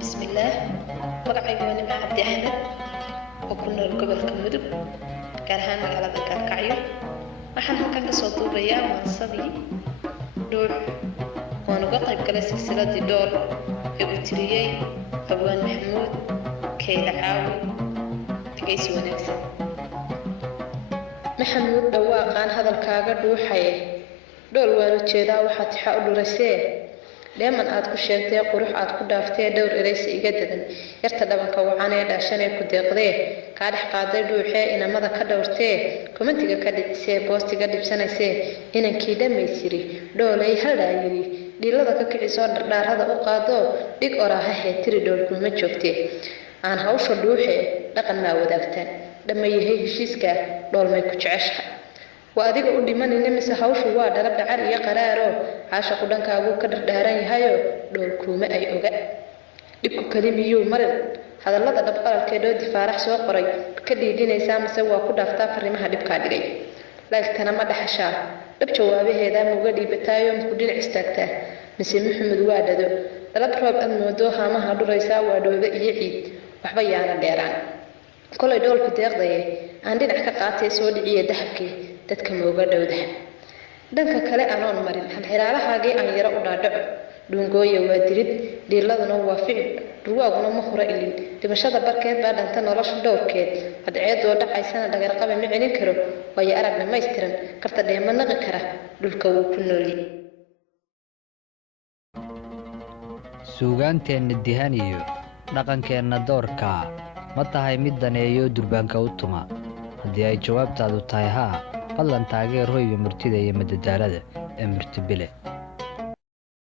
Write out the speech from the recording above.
بسم الله magacaygu waa Nimco Cabdi Axmed oo ku nool gobolka Mudug gaar ahaan magaalada Kalkacyo waxaan halkan ka soo duubayaa maansadii Dhuux oo uga qayb galay silsiladii Dhool ee uu tiriyay Abwaan Maxamuud Keyle Caawi dhageysi wanaagsan Maxamuud dhawaaqan hadalkaaga dhuuxay Dhool waan u jeedaa waxaad tixa u dhuraysay dheeman aad ku sheegtay qurux aad ku dhaaftay dhowr ereysi iga dadan yarta dhabanka wacan ee dhaashanay ku deeqday ka dhex qaaday dhuuxee inamada ka dhowrtay komentiga ka dhicisay boostiga dhibsanaysay inankii dhameysiri dhoolay halaa yiri dhilada ka kicisoo dhardhaarada u qaado dhig oraaha tiri dhool kuma joogtay aan hawsha dhuuxee dhaqan ma wadaagtaan dhameeyay heshiiska dhool may ku jeceshahay وأديك أودي من النمس هاوش واد ربع عري قراره عاشق دنك أبوك درداران هايو دول كوما أي أوجا ديكو كلمة يو مرن هذا الله دبقة كده دفارح سوا قري كدي دين إسام سوا كده أفتح فريمها دبقة دقي لكن أنا ما دحشة دبشوا به هذا مجدي بتايم كدين عستكته مسي محمد واد ده ربط الموضوع ما هادو رئيسا وادو يعيد وحبيانا ديران كل دول كتير ضيه عندنا حقيقات سودية ذهبكي dadka mooga dhowdaha dhanka kale aan marin xilxiraalahaagii aan yara u dhaadhaco dhungooye waa dirid dhiiladuna waa ficil ruwaaguna ma hore ilin dhimashada barkeed baa dhanta nolosha dhowrkeed cadceedoo dhacaysana dhagarqaba ma celin karo waayo arag dhamaystiran karta dheema naqi kara dhulka wuu ku nooli suugaanteenna dihan iyo dhaqankeenna doorka ma tahay mid daneeyo durbaanka u tuma haddii ay jawaabtaadu tahay haa fadlan taageer hoyga murtida iyo madadaalada ee Murtibile